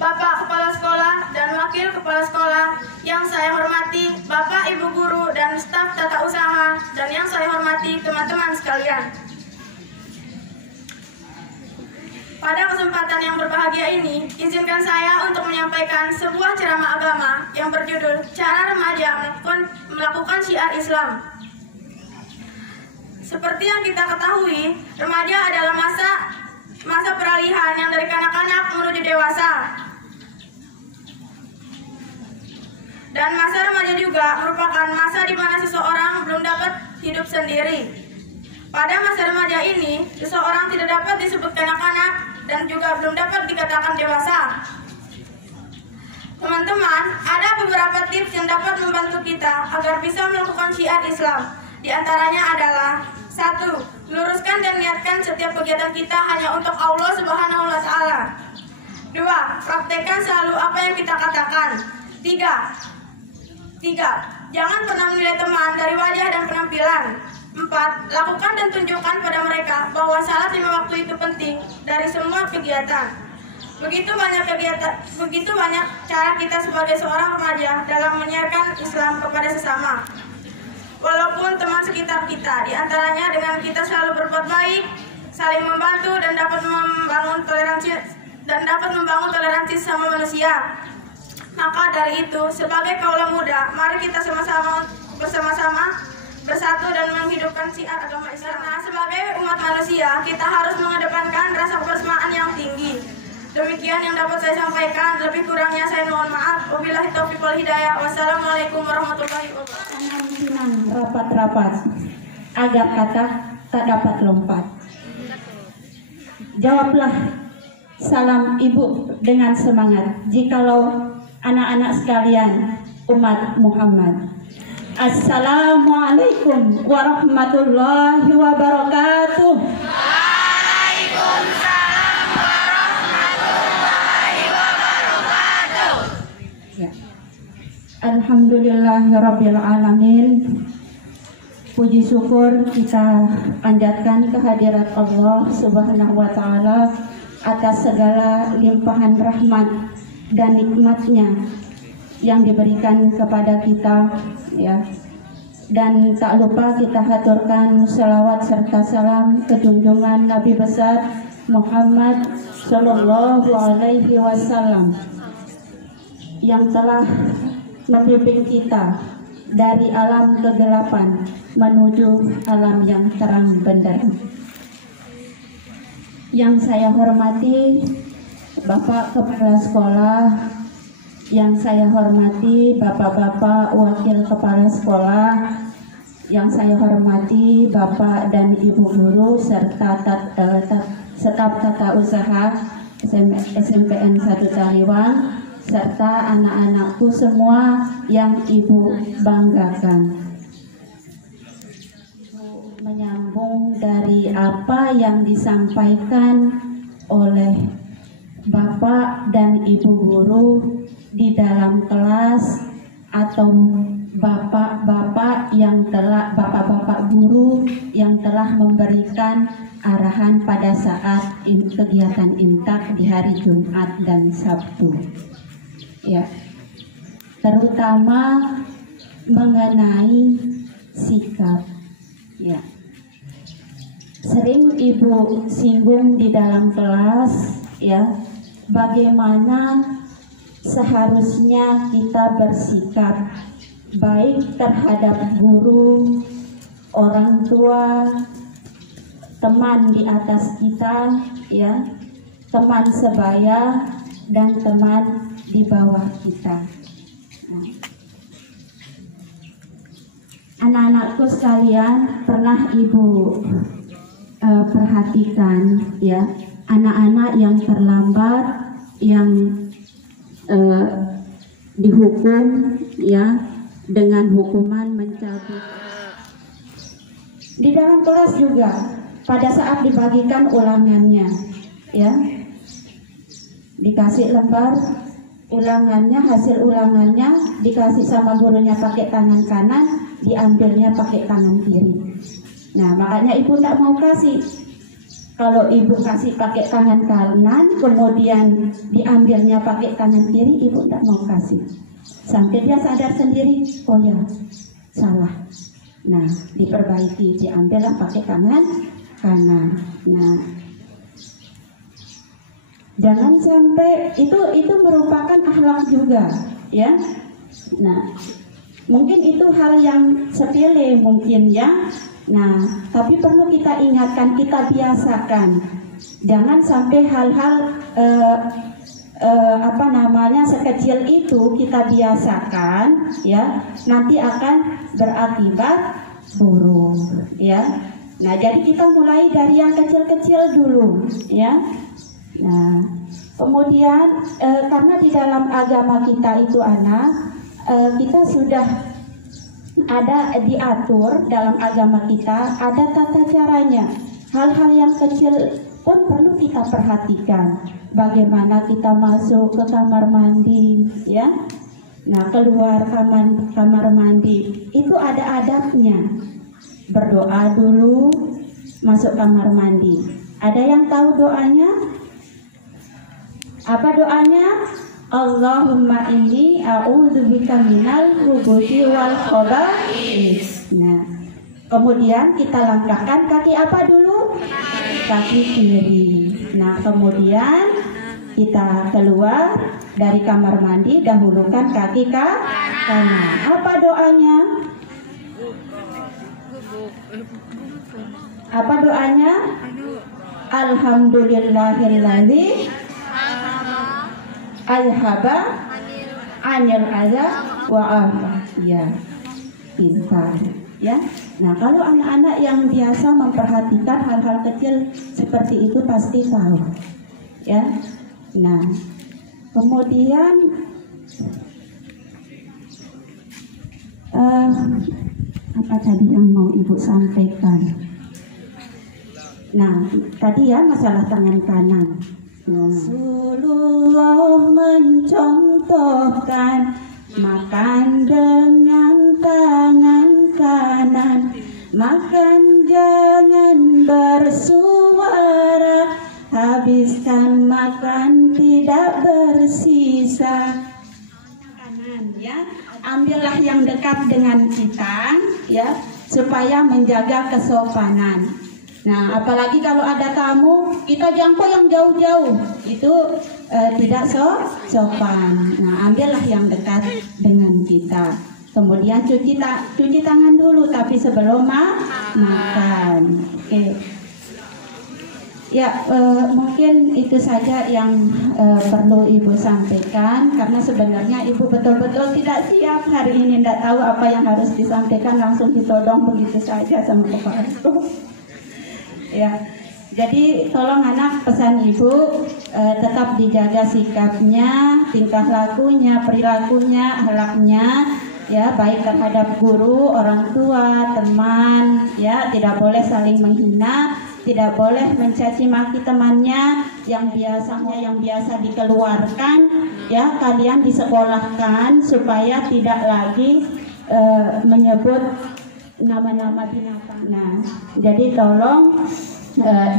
Bapak Kepala Sekolah dan Wakil Kepala Sekolah, yang saya hormati Bapak Ibu Guru dan staf tata usaha, dan yang saya hormati teman-teman sekalian. Pada kesempatan yang berbahagia ini, izinkan saya untuk menyampaikan sebuah ceramah agama yang berjudul Cara Remaja Melakukan Syiar Islam. Seperti yang kita ketahui, remaja adalah masa peralihan yang dari kanak-kanak menuju dewasa. Dan masa remaja juga merupakan masa di mana seseorang belum dapat hidup sendiri. Pada masa remaja ini, seseorang tidak dapat disebut kanak-kanak dan juga belum dapat dikatakan dewasa. Teman-teman, ada beberapa tips yang dapat membantu kita agar bisa melakukan syiar Islam. Di antaranya adalah: 1. Luruskan dan niatkan setiap kegiatan kita hanya untuk Allah Subhanahu wa Ta'ala. 2. Praktekkan selalu apa yang kita katakan. 3. Jangan pernah menilai teman dari wajah dan penampilan. 4. Lakukan dan tunjukkan pada mereka bahwa salat 5 waktu itu penting dari semua kegiatan. Begitu banyak cara kita sebagai seorang remaja dalam menyiarkan Islam kepada sesama. Walaupun teman sekitar kita, diantaranya dengan kita selalu berbuat baik, saling membantu dan dapat membangun toleransi sama manusia. Maka dari itu, sebagai kaula muda, mari kita bersama-sama bersatu dan menghidupkan syiar agama Islam. Nah, sebagai umat manusia, kita harus mengedepankan rasa kebersamaan yang tinggi. Demikian yang dapat saya sampaikan. Lebih kurangnya saya mohon maaf. Wabillahi taufiq wal hidayah. Wassalamualaikum warahmatullahi wabarakatuh. Rapat-rapat agar kata tak dapat lompat. Jawablah salam ibu dengan semangat. Jikalau anak-anak sekalian umat Muhammad. Assalamualaikum warahmatullahi wabarakatuh. Waalaikumsalam warahmatullahi wabarakatuh. Ya. Alhamdulillahirabbil alamin. Puji syukur kita panjatkan kehadirat Allah Subhanahu wa Ta'ala atas segala limpahan rahmat dan nikmatnya yang diberikan kepada kita, ya. Dan tak lupa kita haturkan selawat serta salam ke junjungan Nabi besar Muhammad Sallallahu Alaihi Wasallam yang telah membimbing kita dari alam kegelapan menuju alam yang terang benderang. Yang saya hormati Bapak Kepala Sekolah, yang saya hormati Bapak-bapak Wakil Kepala Sekolah, yang saya hormati Bapak dan Ibu Guru serta staf tata usaha SMPN 1 Caliwang, serta anak-anakku semua yang Ibu banggakan. Menyambung dari apa yang disampaikan oleh Bapak dan Ibu Guru di dalam kelas, atau bapak-bapak guru yang telah memberikan arahan pada saat kegiatan imtak di hari Jumat dan Sabtu, ya, terutama mengenai sikap, ya. sering Ibu singgung di dalam kelas, ya, bagaimana seharusnya kita bersikap baik terhadap guru, orang tua, teman di atas kita, ya, teman sebaya dan teman di bawah kita. Anak-anakku sekalian, pernah Ibu perhatikan, ya, anak-anak yang terlambat, yang dihukum, ya, dengan hukuman mencabut. Di dalam kelas juga pada saat dibagikan ulangannya, ya, dikasih lembar ulangannya, hasil ulangannya dikasih sama gurunya pakai tangan kanan, diambilnya pakai tangan kiri. Nah, makanya Ibu tidak mau kasih. Kalau Ibu kasih pakai tangan kanan, kemudian diambilnya pakai tangan kiri, Ibu tidak mau kasih. Sampai dia sadar sendiri, oh ya, salah. Nah, diperbaiki, diambillah pakai tangan kanan. Nah, jangan sampai itu merupakan akhlak juga, ya. Nah, mungkin itu hal yang sepele mungkin, ya. Nah, tapi perlu kita ingatkan, kita biasakan. Jangan sampai hal-hal sekecil itu kita biasakan, ya. Nanti akan berakibat buruk, ya. Nah, jadi kita mulai dari yang kecil-kecil dulu, ya. Nah, kemudian karena di dalam agama kita itu kita sudah ada diatur dalam agama kita, ada tata caranya. Hal-hal yang kecil pun perlu kita perhatikan. Bagaimana kita masuk ke kamar mandi, ya. Nah, keluar kamar mandi itu ada adabnya. Berdoa dulu masuk kamar mandi. Ada yang tahu doanya? Apa doanya? Allahumma inni a'udzubika minal khubuthi wal khaba'is. Nah, kemudian kita langkahkan kaki apa dulu? Kaki kiri. Nah, kemudian kita keluar dari kamar mandi, dahulukan kaki kanan. Apa doanya? Apa doanya? Alhamdulillahilladzi alhaba anil adza wa afa. Ya, pintar, ya. Nah, kalau anak-anak yang biasa memperhatikan hal-hal kecil seperti itu pasti tahu, ya. Nah, kemudian apa tadi yang mau Ibu sampaikan? Nah, tadi ya masalah tangan kanan. Rasulullah mencontohkan makan dengan tangan kanan, makan jangan bersuara, habiskan makan tidak bersisa. Kanan, ya, ambillah yang dekat dengan kita, ya, supaya menjaga kesopanan. Nah, apalagi kalau ada tamu, kita jangkau yang jauh-jauh, itu tidak sopan. Nah, ambillah yang dekat dengan kita. Kemudian cuci tangan dulu, tapi sebelum makan. Oke. Ya, mungkin itu saja yang perlu Ibu sampaikan, karena sebenarnya Ibu betul-betul tidak siap hari ini, tidak tahu apa yang harus disampaikan, langsung ditodong begitu saja sama Bapak Restu. Ya, jadi tolong anak, pesan Ibu tetap dijaga sikapnya, tingkah lakunya, perilakunya, akhlaknya, ya, baik terhadap guru, orang tua, teman, ya, tidak boleh saling menghina, tidak boleh mencaci maki temannya yang biasa dikeluarkan, ya, kalian disekolahkan supaya tidak lagi menyebut nama-nama binatang. Nah, jadi tolong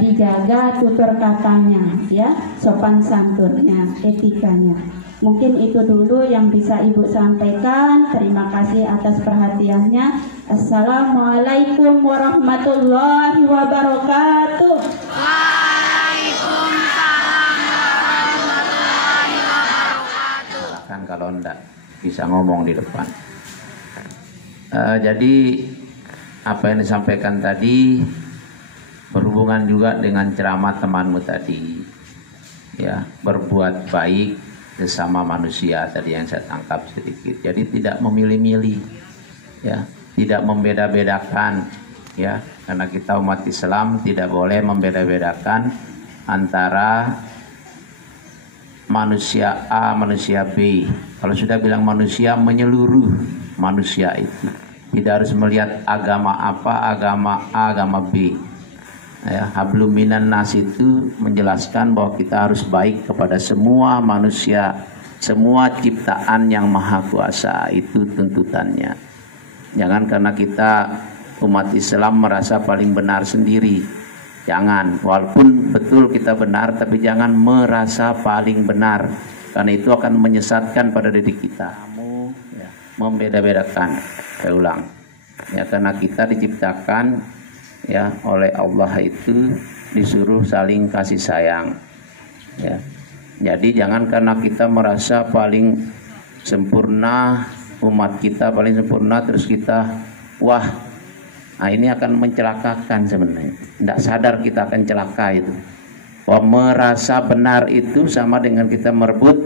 dijaga tutur katanya, ya, sopan santunnya, etikanya. Mungkin itu dulu yang bisa Ibu sampaikan. Terima kasih atas perhatiannya. Assalamualaikum warahmatullahi wabarakatuh. Waalaikumsalam warahmatullahi wabarakatuh. Kan kalau enggak bisa ngomong di depan. Jadi apa yang disampaikan tadi berhubungan juga dengan ceramah temanmu tadi, ya, berbuat baik sesama manusia tadi yang saya tangkap sedikit. Jadi tidak memilih-milih, ya, tidak membeda-bedakan, ya, karena kita umat Islam tidak boleh membeda-bedakan antara manusia A, manusia B. Kalau sudah bilang manusia, menyeluruh manusia itu. Tidak harus melihat agama apa, agama A, agama B. Ya, hablum minan nas itu menjelaskan bahwa kita harus baik kepada semua manusia, semua ciptaan yang maha kuasa. Itu tuntutannya. Jangan karena kita umat Islam merasa paling benar sendiri. Jangan, walaupun betul kita benar, tapi jangan merasa paling benar, karena itu akan menyesatkan pada diri kita. Kamu, ya, membeda-bedakan. Saya ulang, ya, karena kita diciptakan, ya, oleh Allah itu disuruh saling kasih sayang, ya. Jadi jangan karena kita merasa paling sempurna, umat kita paling sempurna, terus kita wah, nah ini akan mencelakakan sebenarnya. Tidak sadar kita akan celaka itu. Bahwa merasa benar itu sama dengan kita merebut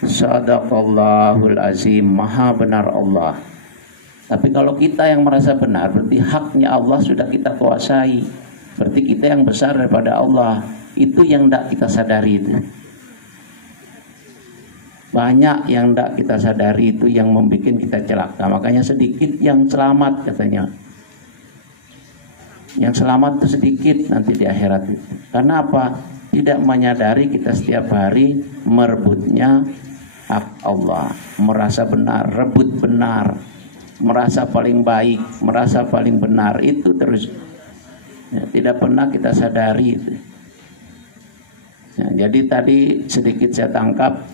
Sadaqallahul azim, maha benar Allah. Tapi kalau kita yang merasa benar, berarti haknya Allah sudah kita kuasai. Berarti kita yang besar daripada Allah. Itu yang tidak kita sadari itu. Banyak yang tidak kita sadari itu yang membuat kita celaka. Makanya sedikit yang selamat katanya. Yang selamat itu sedikit nanti di akhirat itu. Karena apa? Tidak menyadari kita setiap hari merebutnya hak Allah. Merasa benar, rebut benar. Merasa paling baik, merasa paling benar. Itu terus, ya, tidak pernah kita sadari itu. Ya, jadi tadi sedikit saya tangkap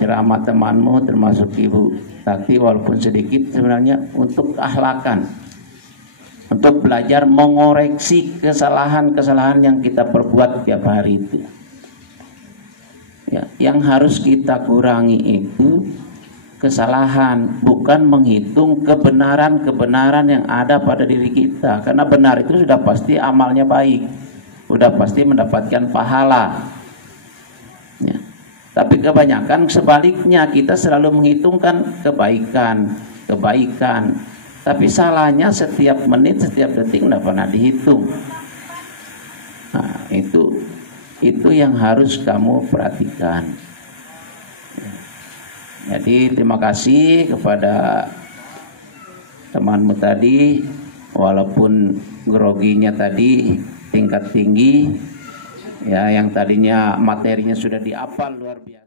ceramah temanmu termasuk Ibu Tati, walaupun sedikit sebenarnya untuk keakhlakan, untuk belajar mengoreksi kesalahan-kesalahan yang kita perbuat tiap hari itu. Ya, yang harus kita kurangi itu kesalahan, bukan menghitung kebenaran-kebenaran yang ada pada diri kita. Karena benar itu sudah pasti amalnya baik, sudah pasti mendapatkan pahala. Ya. Tapi kebanyakan sebaliknya, kita selalu menghitungkan kebaikan. Tapi salahnya setiap menit, setiap detik tidak pernah dihitung. Nah, itu yang harus kamu perhatikan. Jadi terima kasih kepada temanmu tadi, walaupun groginya tadi tingkat tinggi, ya, yang tadinya materinya sudah dihafal luar biasa.